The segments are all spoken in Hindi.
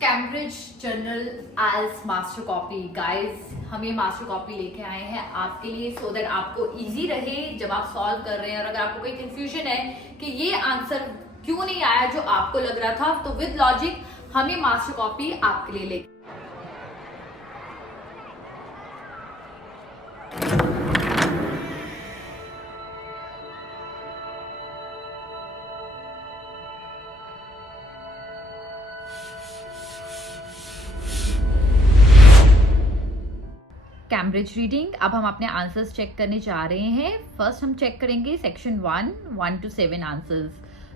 Cambridge journal as master copy. Guys, हम ये मास्टर कॉपी लेके आए हैं आपके लिए सो दैट आपको इजी रहे जब आप सॉल्व कर रहे हैं। और अगर आपको कोई कंफ्यूजन है कि ये आंसर क्यों नहीं आया जो आपको लग रहा था, तो विद लॉजिक हम ये मास्टर कॉपी आपके लिए लेके कैम्ब्रिज रीडिंग। अब हम अपने आंसर्स चेक करने जा रहे हैं। फर्स्ट हम चेक करेंगे सेक्शन 1 to 7 आंसर्स।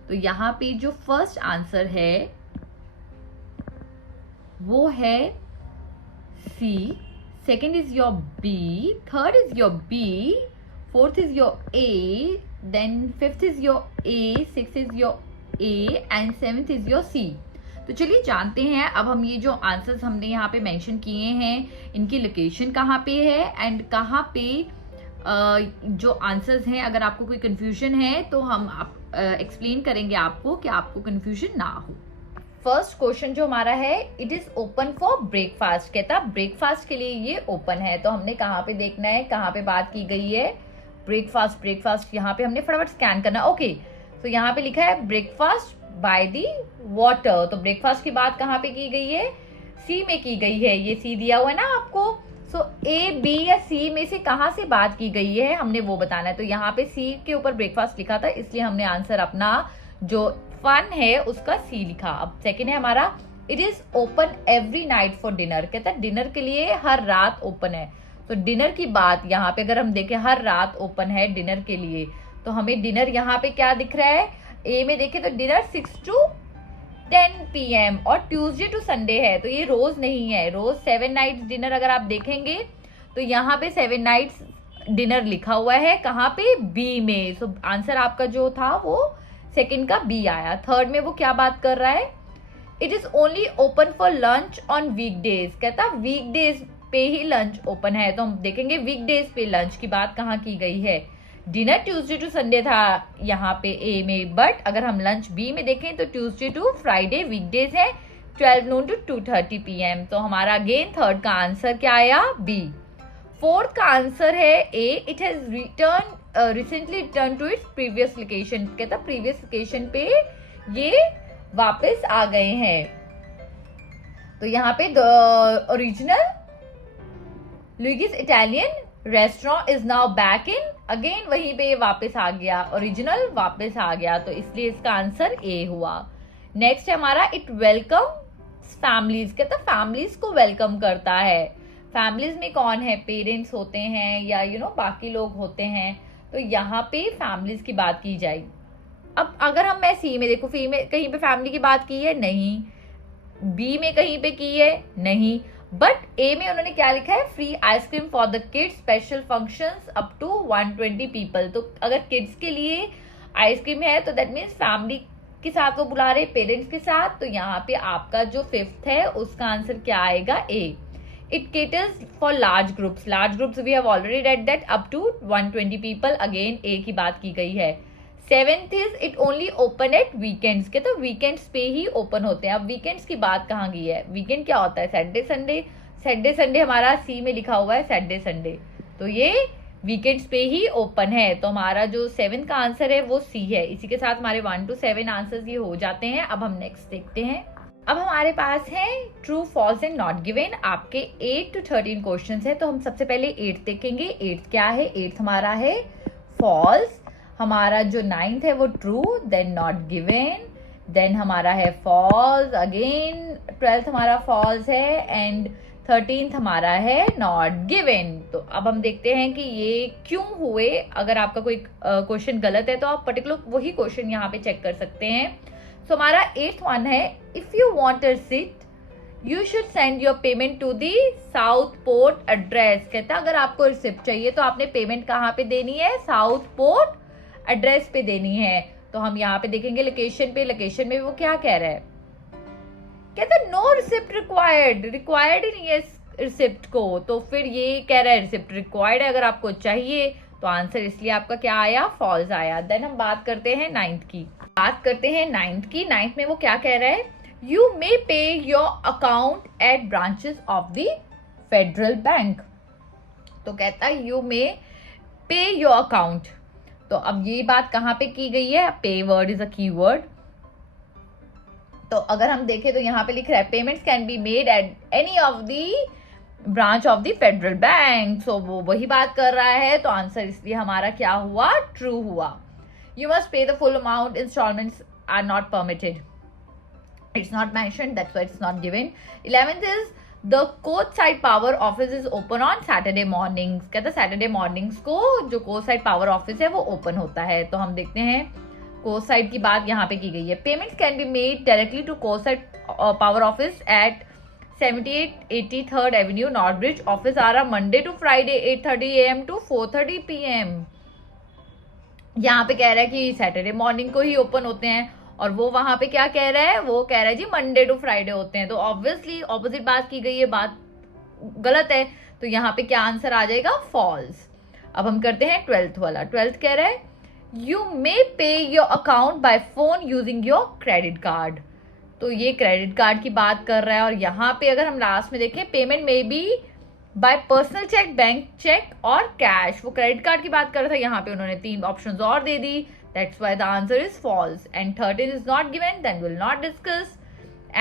तो यहाँ पे जो फर्स्ट आंसर है वो है C, second is your B, third is your B, fourth is your A, then fifth is your A, six is your A and seventh is your C. तो चलिए जानते हैं अब हम ये जो आंसर्स हमने यहाँ पे मेंशन किए हैं इनकी लोकेशन कहाँ पे है एंड कहाँ पे जो आंसर्स हैं। अगर आपको कोई कंफ्यूजन है तो हम एक्सप्लेन करेंगे आपको कि आपको कंफ्यूजन ना हो। फर्स्ट क्वेश्चन जो हमारा है, it is open for breakfast. कहता ब्रेकफास्ट के लिए ये ओपन है। तो हमने कहाँ पे देखना है, कहाँ पे बात की गई है, ब्रेकफास्ट। ब्रेकफास्ट यहाँ पे हमने फटाफट स्कैन करना। ओके, तो यहाँ पे लिखा है ब्रेकफास्ट बाय दी वाटर। तो ब्रेकफास्ट की बात कहाँ पे की गई है, सी में की गई है। ये सी दिया हुआ है ना आपको। सो ए, बी या सी में से कहाँ से बात की गई है हमने वो बताना है। तो यहाँ पे सी के ऊपर ब्रेकफास्ट लिखा था, इसलिए हमने आंसर अपना जो फन है उसका सी लिखा। अब सेकेंड है हमारा, it is open every night for dinner. कहता है डिनर के लिए हर रात ओपन है। तो डिनर की बात यहाँ पे अगर हम देखें, हर रात ओपन है डिनर के लिए। तो हमें डिनर यहाँ पे क्या दिख रहा है, ए में देखें तो डिनर 6 to 10 PM और ट्यूसडे टू संडे है। तो ये रोज नहीं है, रोज 7 नाइट्स डिनर अगर आप देखेंगे तो यहाँ पे 7 नाइट्स डिनर लिखा हुआ है। कहाँ पे, बी में। सो आंसर आपका जो था वो सेकंड का बी आया। थर्ड में वो क्या बात कर रहा है, it is only open for lunch on weekdays. कहता वीकडेज पे ही लंच ओपन है। तो हम देखेंगे वीकडेज पे लंच की बात कहाँ की गई है, डिनर ट्यूसडे टू संडे था यहाँ पे ए में, बट अगर हम लंच बी में देखें तो ट्यूसडे टू फ्राइडे वीकडेज है 12 noon to 2:30 PM। तो हमारा अगेन थर्ड का आंसर क्या आया, बी। फोर्थ का आंसर है A, it has recently return to its previous location. कहता प्रीवियस लोकेशन पे ये वापस आ गए हैं। तो यहाँ पे the original Luigi's Italian restaurant is now back in, again वहीं पे वापस आ गया, ओरिजिनल वापस आ गया। तो इसलिए इसका आंसर ए हुआ। नेक्स्ट है हमारा, इट वेलकम फैमिलीज। कहता फैमिलीज को वेलकम करता है। फैमिलीज में कौन है, पेरेंट्स होते हैं या बाकी लोग होते हैं। तो यहाँ पे फैमिलीज की बात की जाएगी। अब अगर हम मैं सी में देखो, सी में कहीं पे फैमिली की बात की है नहीं, बी में कहीं पे की है नहीं, बट ए में उन्होंने क्या लिखा है, free ice cream for the kids, special functions up to 120 people. तो अगर किड्स के लिए आइसक्रीम है तो दैट मीन्स फैमिली के साथ वो बुला रहे, पेरेंट्स के साथ। तो यहाँ पे आपका जो फिफ्थ है उसका आंसर क्या आएगा, A. It caters for large groups. Large groups we have already read that, up to 120 people, again A की बात की गई है। Seventh is it only open at weekends. के तो वीकेंड्स पे ही ओपन होते हैं। अब वीकेंड्स की बात कहाँ की है, वीकेंड क्या होता है, सैटरडे संडे। सैटरडे संडे हमारा सी में लिखा हुआ है, सैटरडे संडे। तो ये वीकेंड्स पे ही ओपन है। तो हमारा जो सेवेंथ का आंसर है वो सी है। इसी के साथ हमारे 1 to 7 आंसर्स ये हो जाते हैं। अब हम नेक्स्ट देखते हैं। अब हमारे पास है true, false and not given. आपके 8 to 13 क्वेश्चन है। तो हम सबसे पहले 8 देखेंगे। 8 क्या है, 8 हमारा है फॉल्स। हमारा जो 9th है वो true, then not given, then हमारा है फॉल्स अगेन, 12th हमारा फॉल्स है एंड 13th हमारा है नॉट गिवन। तो अब हम देखते हैं कि ये क्यों हुए। अगर आपका कोई क्वेश्चन गलत है तो आप पर्टिकुलर वही क्वेश्चन यहाँ पे चेक कर सकते हैं। सो हमारा 8th वन है, if you want a receipt you should send your payment to the south port address. कहता है अगर आपको रिसिप्ट चाहिए तो आपने पेमेंट कहाँ पे देनी है, साउथ पोर्ट एड्रेस पे देनी है। तो हम यहाँ पे देखेंगे लोकेशन पे, लोकेशन में वो क्या कह रहा है, कहता है नो रिसिप्ट रिक्वायर्ड। रिक्वायर्ड ही नहीं है रिसिप्ट को, तो फिर ये कह रहा है रिसिप्ट रिक्वायर्ड है अगर आपको चाहिए। तो आंसर इसलिए आपका क्या आया, फॉल्स आया। देन हम बात करते हैं 9th की। बात करते हैं 9th की। 9th में वो क्या कह रहा है, You may pay your account at branches of the Federal Bank. तो कहता है you may pay your account. तो अब ये बात कहाँ पे की गई है? Pay word is a keyword. तो अगर हम देखें तो यहाँ पे लिख रहा है payments can be made at any of the branch of the Federal Bank. So वो वही बात कर रहा है. तो आंसर इसलिए हमारा क्या हुआ? ट्रू हुआ. You must pay the full amount. Installments are not permitted. It's not mentioned, that's why it's not given. 11th is the courtside power office is open on Saturday mornings. कहता है Saturday mornings को जो courtside power office है वो open होता है. तो हम देखते हैं courtside की बात यहाँ पे की गई है. Payments can be made directly to courtside power office at 7880 3rd Avenue Northbridge. Office आ रहा Monday to Friday 8:30 AM to 4:30 PM. यहाँ पे कह रहा है कि Saturday morning को ही open होते हैं और वो वहां पे क्या कह रहा है? वो कह रहा है जी मंडे टू फ्राइडे होते हैं. तो ऑब्वियसली ऑपोजिट बात की गई है, बात गलत है. तो यहाँ पे क्या आंसर आ जाएगा? फॉल्स. अब हम करते हैं 12th वाला. 12th कह रहा है यू मे पे your account by phone using your credit card. तो ये क्रेडिट कार्ड की बात कर रहा है. और यहाँ पे अगर हम लास्ट में देखें payment may be by personal cheque, bank cheque और कैश. वो क्रेडिट कार्ड की बात कर रहा था. यहाँ पे उन्होंने 3 ऑप्शंस और दे दी. That's why the answer is false. And 13 is not given, then we'll not discuss.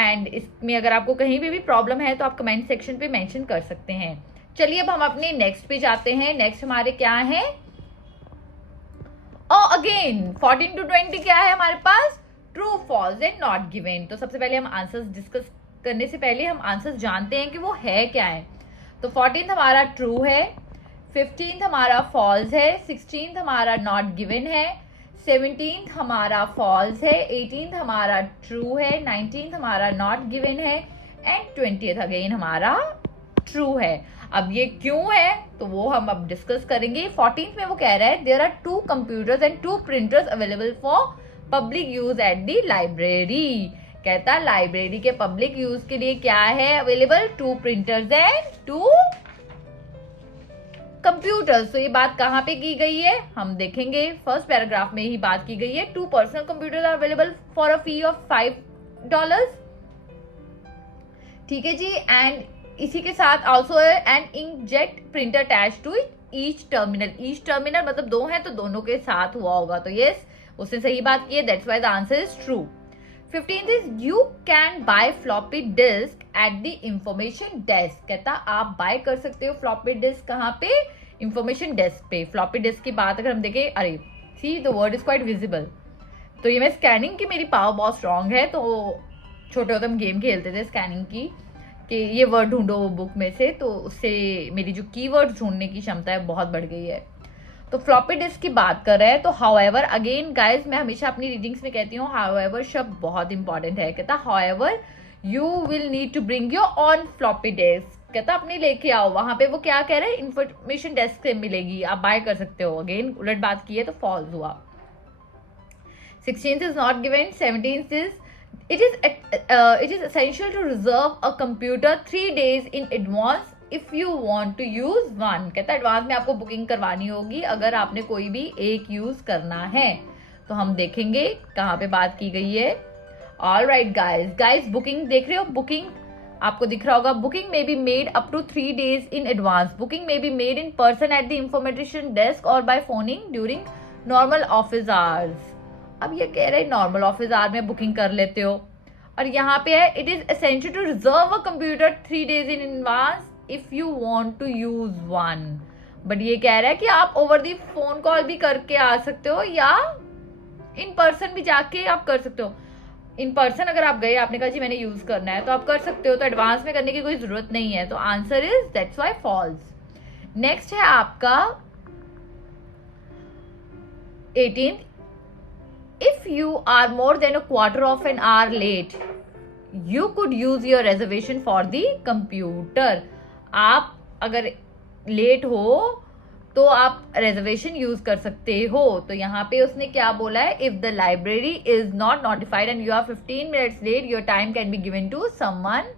And इसमें अगर आपको कहीं पे भी प्रॉब्लम है तो आप कमेंट सेक्शन पे मेंशन कर सकते हैं. चलिए अब हम अपने नेक्स्ट पे जाते हैं. नेक्स्ट हमारे क्या है? अगेन 14 to 20 क्या है हमारे पास? True, false and not given. तो सबसे पहले हम आंसर्स डिस्कस करने से पहले हम आंसर्स जानते हैं कि वो है क्या है. तो 14th हमारा ट्रू है, 15th हमारा फॉल्स है, 16th हमारा नॉट गिवन है, 17th हमारा फॉल्स है, 18th हमारा ट्रू है, 19th हमारा नॉट गिवन है एंड 20th अगेन हमारा ट्रू है. अब ये क्यों है तो वो हम अब डिस्कस करेंगे. 14th में वो कह रहा है there are 2 computers and 2 printers available for public use at the library. कहता है लाइब्रेरी के पब्लिक यूज के लिए क्या है अवेलेबल? 2 printers and 2 computers. तो ये बात कहाँ पे की गई है हम देखेंगे. फर्स्ट पैराग्राफ में ही बात की गई है. 2 personal computers are available for a fee of $5. ठीक है जी. एंड इसी के साथ also an inkjet printer attach to each terminal. Each terminal मतलब 2 है तो दोनों के साथ हुआ होगा. तो यस उसने सही बात की है. That's why the answer is true. 15th is you can buy floppy disk at the information desk. कहता आप बाय कर सकते हो फ्लॉपी डिस्क कहाँ पे? इंफॉर्मेशन डेस्क पे. फ्लॉपी डिस्क की बात अगर हम देखें, अरे see the word is quite visible. तो ये मैं स्कैनिंग की मेरी पावर बहुत स्ट्रांग है. तो छोटे होते हम गेम खेलते थे स्कैनिंग की कि ये वर्ड ढूंढो बुक में से. तो उससे मेरी जो कीवर्ड ढूंढने की क्षमता है बहुत बढ़ गई है. तो फ्लॉपी डिस्क की बात कर रहे हैं. तो हाउएवर अगेन गाइज मैं हमेशा अपनी रीडिंग्स में कहती हूँ हाउएवर शब्द बहुत इंपॉर्टेंट है. कहता however you will need to bring your own floppy disk. कहता अपनी लेके आओ. वहां पे वो क्या कह रहे हैं? इंफॉर्मेशन डेस्क से मिलेगी, आप बाय कर सकते हो. अगेन उलट बात की है तो फॉल्स हुआ. 16th is not given. 17th is it is essential to reserve a computer 3 days in advance if you want to use one. कहता है एडवांस में आपको बुकिंग करवानी होगी अगर आपने कोई भी एक यूज करना है. तो हम देखेंगे कहाँ पे बात की गई है. ऑलराइट गाइज बुकिंग देख रहे हो? बुकिंग आपको दिख रहा होगा. Booking may be made up to 3 days in advance. Booking may be made in person at the information desk और by phoning during normal office hours. अब ये कह रहे हैं नॉर्मल ऑफिस आवर में बुकिंग कर लेते हो. और यहाँ पे है it is essential to reserve a computer 3 days in advance if you want to use one. But ये कह रहा है कि आप ओवर दी फोन कॉल भी करके आ सकते हो या इन पर्सन भी जाके आप कर सकते हो. इन पर्सन अगर आप गए, आपने कहा जी मैंने यूज करना है तो आप कर सकते हो. तो एडवांस में करने की कोई जरूरत नहीं है. तो answer is that's why false. Next है आपका 18th. If you are more than a quarter of an hour late, you could use your reservation for the computer. आप अगर लेट हो तो आप रिजर्वेशन यूज कर सकते हो. तो यहाँ पे उसने क्या बोला है? If the library is not notified and you are 15 minutes late, your time can be given to someone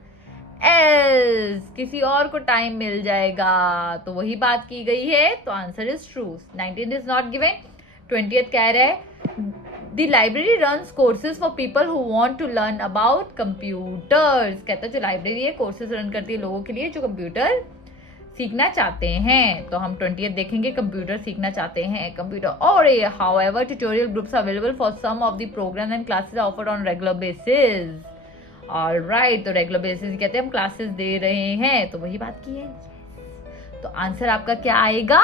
else. किसी और को टाइम मिल जाएगा. तो वही बात की गई है. तो answer is true. 19th is not given. 20th कह रहा है the library runs courses for people who want to learn about computers. कहता है जो लाइब्रेरी है कोर्सेज रन करती है लोगों के लिए जो कंप्यूटर सीखना चाहते हैं। तो हम 20th देखेंगे, कंप्यूटर सीखना चाहते हैं कंप्यूटर। और however tutorial groups available for some of the program and classes offered on regular basis. Alright, तो रेगुलर बेसिस कहते हैं हम क्लासेस दे रहे हैं, तो वही बात की है। तो आंसर आपका क्या आएगा?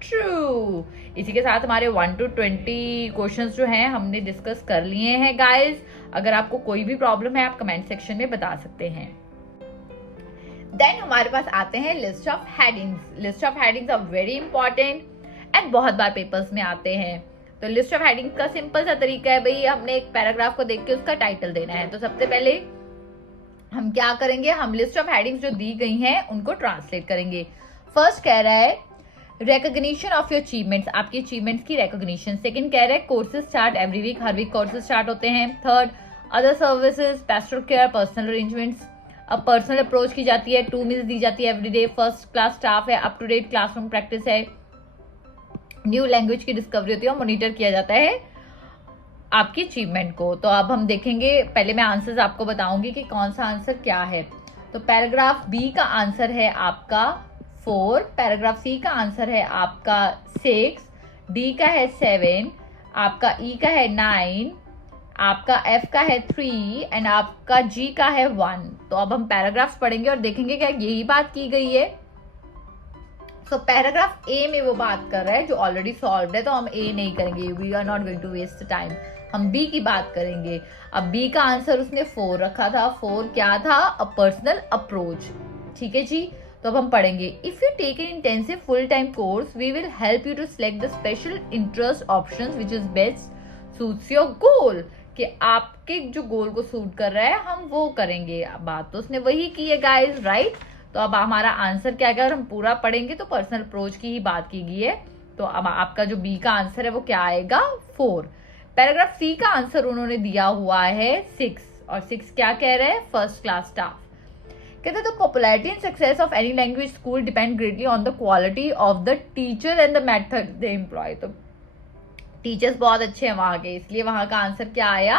ट्रू। इसी के साथ हमारे 1 to 20 क्वेश्चंस जो हैं हमने डिस्कस कर लिए हैं गाइस। अगर आपको कोई भी प्रॉब्लम है आप कमेंट सेक्शन में बता सकते हैं। देन हमारे पास आते हैं list of headings. List of headings are very important and बहुत बार पेपर्स में आते हैं। तो लिस्ट ऑफ हेडिंग्स का सिंपल सा तरीका है भाई, हमने एक पैराग्राफ को देख के उसका टाइटल देना है। तो सबसे पहले हम क्या करेंगे, हम लिस्ट ऑफ हेडिंग्स जो दी गई हैं उनको ट्रांसलेट करेंगे। फर्स्ट कह रहा है रिकॉग्निशन ऑफ योर अचीवमेंट्स, आपकी अचीवमेंट्स की रिकॉग्निशन। सेकंड कह रहा है कोर्सेज स्टार्ट एवरी वीक, हर वीक कोर्सेज स्टार्ट होते हैं। Third other services, pastoral care, personal arrangements, अब पर्सनल अप्रोच की जाती है। 2 मील्स दी जाती है एवरीडे। फर्स्ट क्लास स्टाफ है, up to date classroom practice है। न्यू लैंग्वेज की डिस्कवरी होती है और मॉनिटर किया जाता है आपकी अचीवमेंट को। तो अब हम देखेंगे, पहले मैं आंसर्स आपको बताऊंगी कि कौन सा आंसर क्या है। तो पैराग्राफ बी का आंसर है आपका 4, पैराग्राफ सी का आंसर है आपका 6, डी का है 7, आपका ई का है 9, आपका एफ का है 3 एंड आपका जी का है 1। तो अब हम पैराग्राफ्स पढ़ेंगे और देखेंगे क्या यही बात की गई है। सो पैराग्राफ ए में वो बात कर रहा है जो ऑलरेडी सॉल्व्ड है, तो हम ए नहीं करेंगे, we are not going to waste time. हम बी की बात करेंगे। अब बी का आंसर उसने 4 रखा था। 4 क्या था? A personal approach. ठीक है जी, तो अब हम पढ़ेंगे। If you take an intensive full time course we will help you to select the special interest options which is best suits your goal, कि आपके जो गोल को सूट कर रहा है हम वो करेंगे। बात तो उसने वही की है गाइस, राइट। तो अब हमारा आंसर क्या है, अगर हम पूरा पढ़ेंगे तो पर्सनल अप्रोच की ही बात की गई है। तो अब आपका जो बी का आंसर है वो क्या आएगा? 4। पैराग्राफ सी का आंसर उन्होंने दिया हुआ है 6, और 6 क्या कह रहे हैं? First class staff. कहते हैं the popularity and success of any language school depend greatly on the quality of the teacher and the method they employ. तो टीचर्स बहुत अच्छे हैं वहां के, इसलिए वहां का आंसर क्या आया?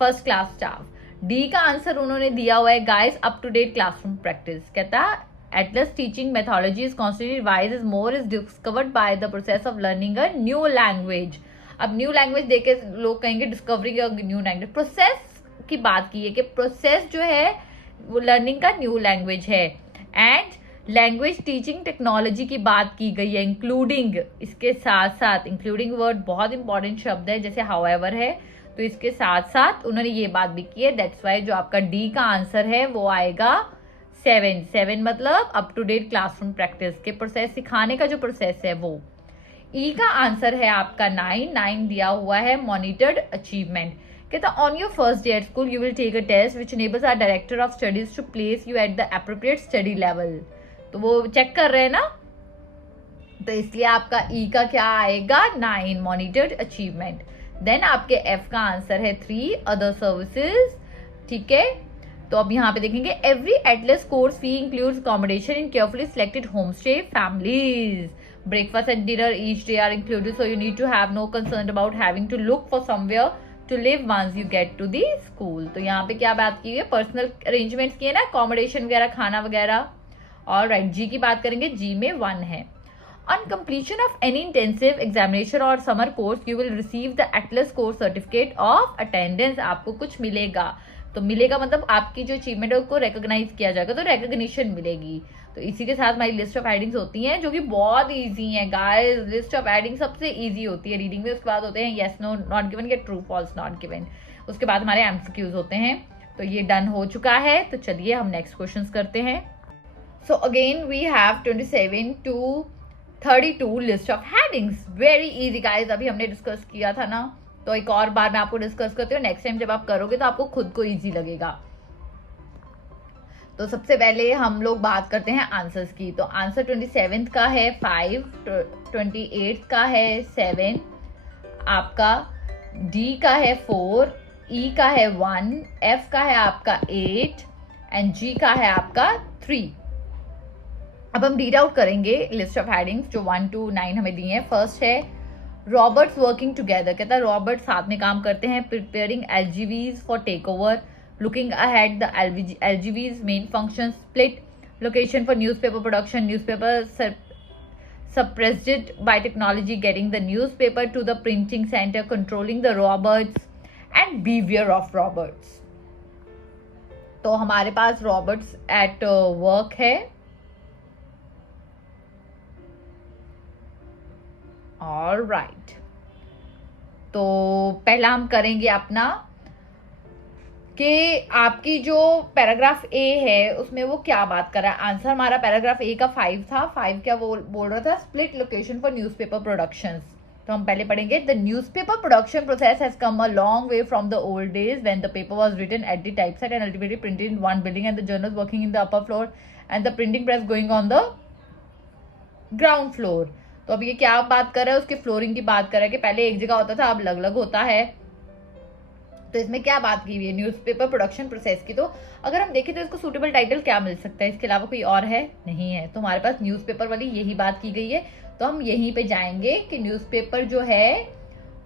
First class staff. डी का आंसर उन्होंने दिया हुआ है guys up to date classroom practice. कहता है Atlas teaching methodology is constantly revised is more is discovered by the process of learning a new language. अब न्यू लैंग्वेज देके लोग कहेंगे डिस्कवरी का न्यू लैंग्वेज। प्रोसेस की बात की है कि प्रोसेस जो है वो लर्निंग का न्यू लैंग्वेज है। एंड लैंग्वेज टीचिंग टेक्नोलॉजी की बात की गई है, इंक्लूडिंग, इसके साथ साथ इंक्लूडिंग वर्ड बहुत इंपॉर्टेंट शब्द है, जैसे हाउएवर है, तो इसके साथ साथ उन्होंने ये बात भी की है। दैट्स वाई जो आपका डी का आंसर है वो आएगा 7 मतलब up to date classroom practice के प्रोसेस, सिखाने का जो प्रोसेस है वो। ई का आंसर है आपका 9 दिया हुआ है मॉनिटर्ड अचीवमेंट। कहता on your first day at school you will take a test which enables our director of studies to place you at the appropriate study level. तो वो चेक कर रहे हैं ना, तो इसलिए आपका ई का क्या आएगा? 9 मॉनिटर्ड अचीवमेंट। देन आपके एफ का आंसर है 3 अदर सर्विसेज। ठीक है, तो अब यहाँ पे देखेंगे every Atlas course fee includes accommodation in carefully selected home stay families. Breakfast and dinner each day are included, so you need to have no concern about having to look for somewhere to live once you get to the school. तो यहाँ पे क्या बात की है? पर्सनल अरेंजमेंट्स की है ना, अकोमोडेशन वगैरह, खाना वगैरह। और राइट, जी की बात करेंगे, जी में 1 है। On completion of any intensive examination or summer course, you will receive the Atlas course certificate of attendance। आपको कुछ मिलेगा, तो मिलेगा मतलब आपकी जो अचीवमेंट है उसको रिकॉग्नाइज किया जाएगा, तो रिकॉग्निशन मिलेगी। तो इसी के साथ हमारी लिस्ट ऑफ हेडिंग्स होती हैं जो कि बहुत इजी हैं गाइस। लिस्ट ऑफ हेडिंग सबसे इजी होती है रीडिंग में। उसके बाद होते हैं येस नो नॉट गिवन या ट्रू फॉल्स नॉट गिवन। उसके बाद हमारे एमसीक्यूज होते हैं। तो ये डन हो चुका है, तो चलिए हम नेक्स्ट क्वेश्चन करते हैं। So again we have 27 to 32 list of headings. Very easy guys, अभी हमने डिस्कस किया था ना, तो एक और बार मैं आपको डिस्कस करती हूँ। नेक्स्ट टाइम जब आप करोगे तो आपको खुद को इजी लगेगा। तो सबसे पहले हम लोग बात करते हैं आंसर्स की। तो आंसर 27 का है 5, 28 का है 7, आपका डी का है 4, ई का है 1, एफ का है आपका 8 एंड जी का है आपका 3। अब हम रीड आउट करेंगे लिस्ट ऑफ हेडिंग्स जो 1 to 9 हमें दी हैं। फर्स्ट है रॉबर्ट्स वर्किंग टुगेदर, कहता है रॉबर्ट साथ में काम करते हैं. Preparing LGVs for take over. Looking ahead the LGVs main function. Split location for newspaper production. Newspaper suppressed by technology, getting the newspaper to the printing center, controlling the robots and behavior of robots. तो हमारे पास robots at work है. All right. तो पहला हम करेंगे अपना कि आपकी जो पैराग्राफ ए है उसमें वो क्या बात कर रहा है. आंसर हमारा पैराग्राफ ए का 5 था. 5 क्या वो बोल रहा था, split location for newspaper productions. तो हम पहले पढ़ेंगे. The newspaper production process has come a long way from the old days when the paper was written at the typeset and ultimately printed in one building and the journals working in the upper floor and the printing press going on the ground floor. तो अब ये क्या बात कर रहा है, उसके फ्लोरिंग की बात कर रहा है कि पहले एक जगह होता था अब अलग अलग होता है. तो इसमें क्या बात की हुई है, न्यूज़पेपर प्रोडक्शन प्रोसेस की. तो अगर हम देखें तो इसको सूटेबल टाइटल क्या मिल सकता है, इसके अलावा कोई और है नहीं है. तो हमारे पास न्यूज़पेपर वाली यही बात की गई है. तो हम यहीं पे जाएंगे कि न्यूज़पेपर जो है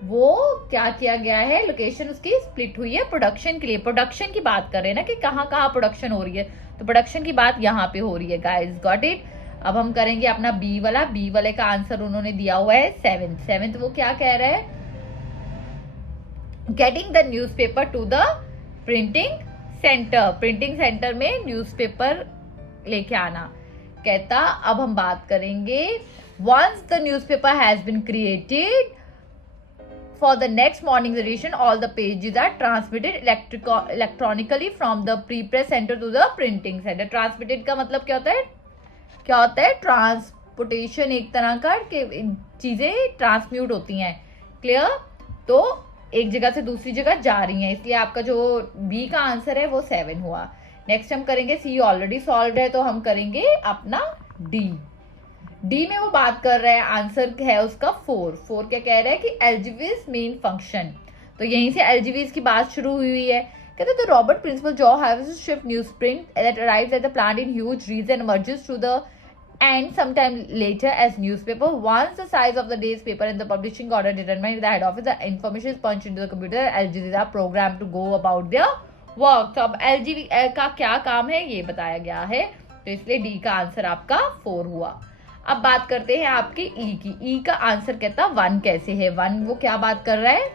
वो क्या किया गया है, लोकेशन उसकी स्प्लिट हुई है प्रोडक्शन के लिए. प्रोडक्शन की बात कर रहे हैं ना कि कहाँ कहाँ प्रोडक्शन हो रही है, तो प्रोडक्शन की बात यहाँ पे हो रही है. Guys got it. अब हम करेंगे अपना बी वाला. बी वाले का आंसर उन्होंने दिया हुआ है 7th. वो क्या कह रहा है, getting the newspaper to the printing centre. Printing centre में न्यूज़पेपर लेके आना. कहता अब हम बात करेंगे once the newspaper has been created for the next morning edition all the pages are transmitted electronically from the pre press centre to the printing centre. Transmitted का मतलब क्या होता है ट्रांसपोर्टेशन. एक तरह का चीजें ट्रांसम्यूट होती हैं. क्लियर. तो एक जगह से दूसरी जगह जा रही है, इसलिए आपका जो बी का आंसर है वो 7 हुआ. नेक्स्ट हम करेंगे सी ऑलरेडी सॉल्व है, तो हम करेंगे अपना डी. डी में वो बात कर रहा है, आंसर है उसका 4. क्या कह रहा है कि एलजीवीज मेन फंक्शन. तो यहीं से एलजीवीज की बात शुरू हुई है. कहते the robot principal job has to shift newsprint that arrives at the plant in huge reels and emerges through the and sometime later as newspaper. Once the size of the day's paper and the publishing order determined the head office, the information is punched into the computer. LGVs are programmed to go about their work. तो अब LGV का क्या काम है ये बताया गया है, तो इसलिए डी का आंसर आपका 4 हुआ. अब बात करते हैं आपकी ई की. ई का आंसर कहता 1 कैसे है. 1 वो क्या बात कर रहा है,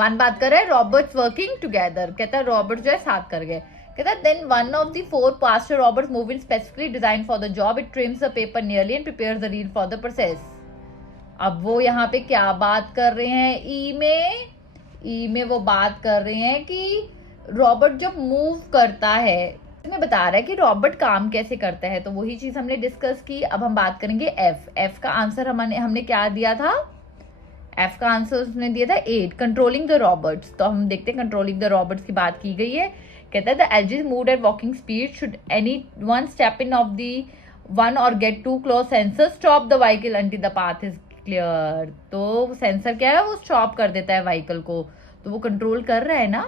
1 बात कर रहा है रॉबर्ट्स वर्किंग टुगेदर. कहता है रॉबर्ट जो है साथ कर गए. कहता है then one of the 4 pasture robots moving specifically designed for the job. It trims the paper nearly and prepares the reel for the process. अब वो यहाँ पे क्या बात कर रहे हैं ई में वो बात कर रहे हैं कि रॉबर्ट जब मूव करता है, इसमें बता रहा है कि रॉबर्ट काम कैसे करता है. तो वही चीज हमने डिस्कस की. अब हम बात करेंगे एफ का आंसर हमने क्या दिया था, एफ का आंसर उसने दिया था 8, कंट्रोलिंग द रॉबर्ट्स. तो हम देखते हैं कंट्रोलिंग द रॉबर्ट्स की बात की गई है. कहता है the LGVs move at walking speed. Should any one step in of the one or get too close sensor stop the vehicle until the path is clear. तो सेंसर क्या है, वो स्टॉप कर देता है व्हीकल को. तो वो कंट्रोल कर रहा है ना.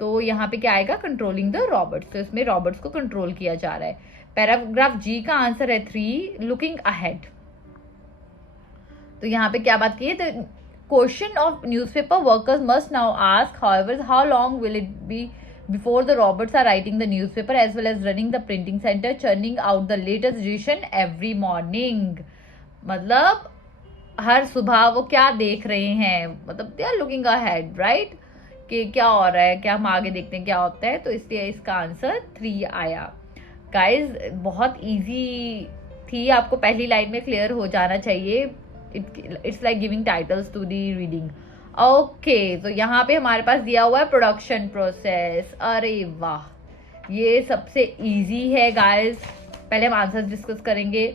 तो यहाँ पे क्या आएगा, कंट्रोलिंग द रॉबर्ट्स. तो इसमें रॉबर्ट्स को कंट्रोल किया जा रहा है. पैराग्राफ जी का आंसर है 3, लुकिंग अहेड. तो यहाँ पे क्या बात की है, the question of newspaper workers must now ask however how long will it be before the robots are writing the newspaper as well as running the printing center, churning out the latest edition every morning. मतलब हर सुबह वो क्या देख रहे हैं, मतलब they are looking ahead, right? कि क्या हो रहा है, क्या हम आगे देखते हैं क्या होता है. तो इसलिए इसका आंसर 3 आया. गाइज बहुत इजी थी, आपको पहली लाइन में क्लियर हो जाना चाहिए. It's like giving titles to the reading. Okay तो यहाँ पे हमारे पास दिया हुआ है प्रोडक्शन प्रोसेस. अरे वाह, ये सबसे इजी है गाइस. पहले हम आंसर डिस्कस करेंगे.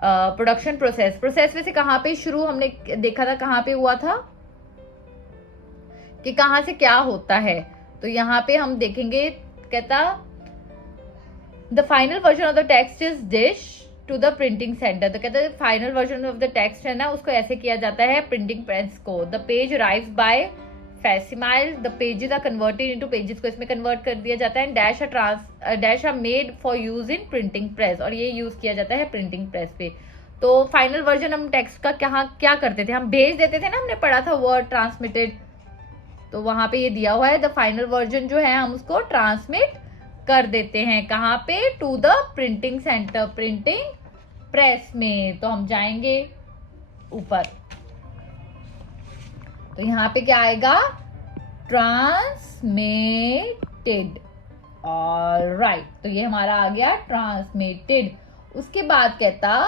प्रोडक्शन प्रोसेस वैसे कहाँ पे शुरू हमने देखा था, कहाँ पे हुआ था कि कहाँ से क्या होता है. तो यहाँ पे हम देखेंगे, कहता the final version of the text is dish to the printing centre. तो कहते हैं final version of the text है ना, उसको ऐसे किया जाता है प्रिंटिंग प्रेस को. The page arrives by facsimile. The pages are converted into pages को इसमें कन्वर्ट कर दिया जाता है. Dash are made for use in printing press. और ये यूज किया जाता है प्रिंटिंग प्रेस पे. तो फाइनल वर्जन हम टेक्स्ट का क्या करते थे, हम भेज देते थे ना, हमने पढ़ा था वर्ड ट्रांसमिटेड, तो वहां पे ये दिया हुआ है द फाइनल वर्जन जो है हम उसको ट्रांसमिट कर देते हैं कहाँ पे, to the printing centre, printing press में। तो हम जाएंगे ऊपर, तो यहाँ पे क्या आएगा, ट्रांसमिटेड। ऑलराइट, तो ये हमारा आ गया ट्रांसमिटेड। उसके बाद कहता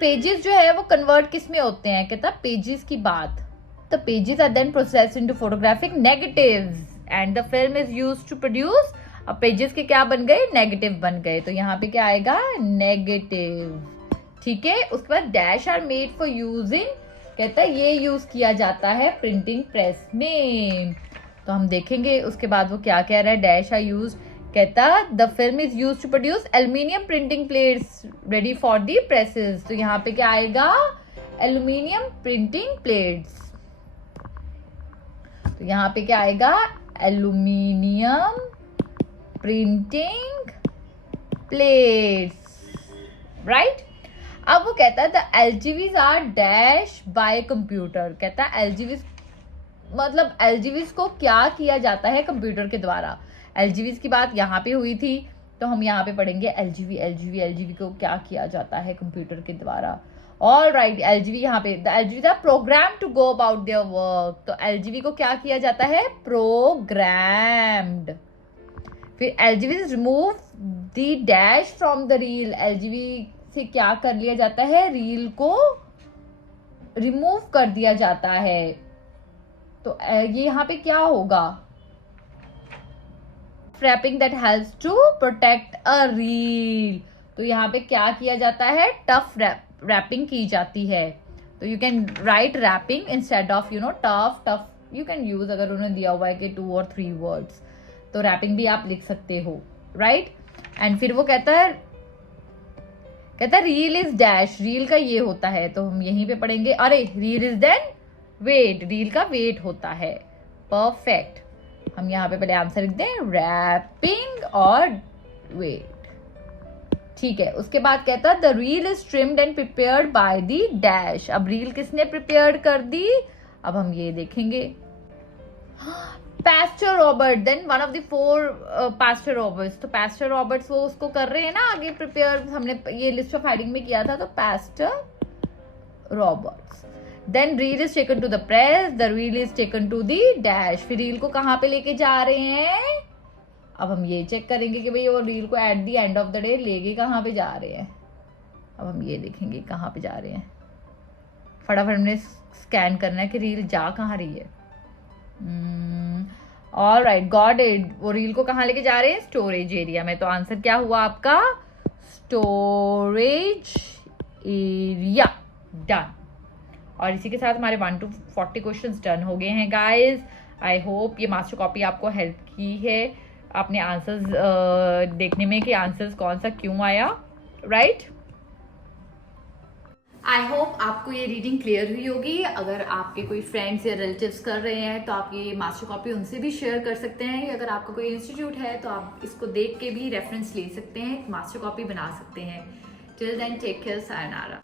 पेजेस जो है वो कन्वर्ट किस में होते हैं, कहता पेजेस की बात। The pages are then processed into photographic negatives and the film is used to produce. अब पेजेस के क्या बन गए, नेगेटिव बन गए, तो यहाँ पे क्या आएगा, नेगेटिव। ठीक है, उसके बाद dash are made for using, कहता है ये यूज किया जाता है प्रिंटिंग प्रेस में। तो हम देखेंगे उसके बाद वो क्या कह रहा है, डैश आर यूज, कहता the film is use to produce aluminium printing plates ready for the presses. तो यहाँ पे क्या आएगा, एल्यूमिनियम प्रिंटिंग प्लेट्स। तो यहाँ पे क्या आएगा, एल्यूमिनियम प्रिंटिंग प्लेट्स, राइट। अब वो कहता है the LGVs are dash by computer, कहता है एलजीवीज मतलब एलजीवीज को क्या किया जाता है कंप्यूटर के द्वारा। एलजीवीज की बात यहाँ पे हुई थी, तो हम यहाँ पे पढ़ेंगे एलजीवी को क्या किया जाता है कंप्यूटर के द्वारा। ऑल राइट, एलजीवी यहाँ पे the LGV program to go about their work. तो एलजीवी को क्या किया जाता है, प्रोग्राम्ड। फिर LGV remove the dash from the reel, LGV से क्या कर लिया जाता है, रील को रिमूव कर दिया जाता है। तो ये यहाँ पे क्या होगा, wrapping that helps to protect a reel. तो यहाँ पे क्या किया जाता है, टफ रैपिंग की जाती है। तो you can write wrapping instead of tough you can use, अगर उन्होंने दिया हुआ है कि 2 और 3 वर्ड्स, तो रैपिंग भी आप लिख सकते हो, राइट। एंड फिर वो कहता है रील इज डैश, रील का ये होता है, तो हम यहीं पे पढ़ेंगे, अरे reel is then weight, reel का वेट होता है। परफेक्ट, हम यहाँ पे पहले आंसर लिख दें, रैपिंग और वेट। ठीक है, उसके बाद कहता है the reel is trimmed and prepared by the dash. अब रील किसने प्रिपेयर्ड कर दी, अब हम ये देखेंगे, paster robot, then one of the 4 paster robots. तो पास्टर रॉबर्ट्स वो उसको कर रहे हैं ना आगे प्रिपेयर, हमने ये लिस्ट ऑफ हेडिंग में किया था, तो paster robots. Then reel is taken to the press, the reel is taken to the dash. फिर रील को कहाँ पे लेके जा रहे हैं, अब हम ये चेक करेंगे कि भाई वो रील को at the end of the day लेके कहाँ पे जा रहे हैं। अब हम ये देखेंगे कहाँ पे जा रहे हैं, फटाफट हमने स्कैन करना है कि रील जा कहाँ रही है। ऑल राइट, गॉट इट, वो रील को कहाँ लेके जा रहे हैं, स्टोरेज एरिया में। तो आंसर क्या हुआ आपका, स्टोरेज एरिया। डन। और इसी के साथ हमारे 1 to 40 क्वेश्चंस डन हो गए हैं गाइस। आई होप ये मास्टर कॉपी आपको हेल्प की है अपने आंसर्स देखने में कि आंसर्स कौन सा क्यों आया, राइट। आई होप आपको ये रीडिंग क्लियर हुई होगी। अगर आपके कोई फ्रेंड्स या रिलेटिव्स कर रहे हैं तो आप ये मास्टर कॉपी उनसे भी शेयर कर सकते हैं। अगर आपका कोई इंस्टीट्यूट है तो आप इसको देख के भी रेफरेंस ले सकते हैं, मास्टर कॉपी बना सकते हैं। Till then take care, sayonara.